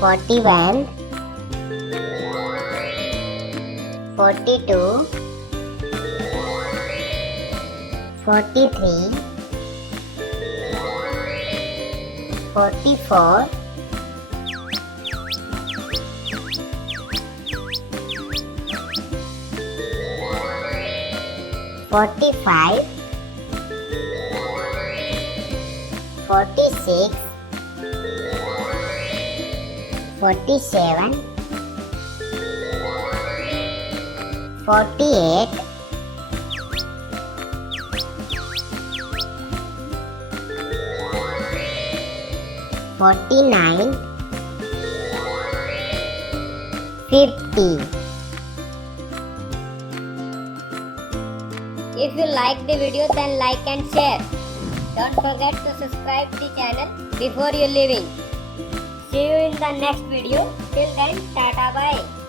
41, 42, 43, 44, 45, 46, 47, 48, 49, 50. If you like the video, then like and share. Don't forget to subscribe the channel before you leaving. See you in the next video. Till then, tata bye.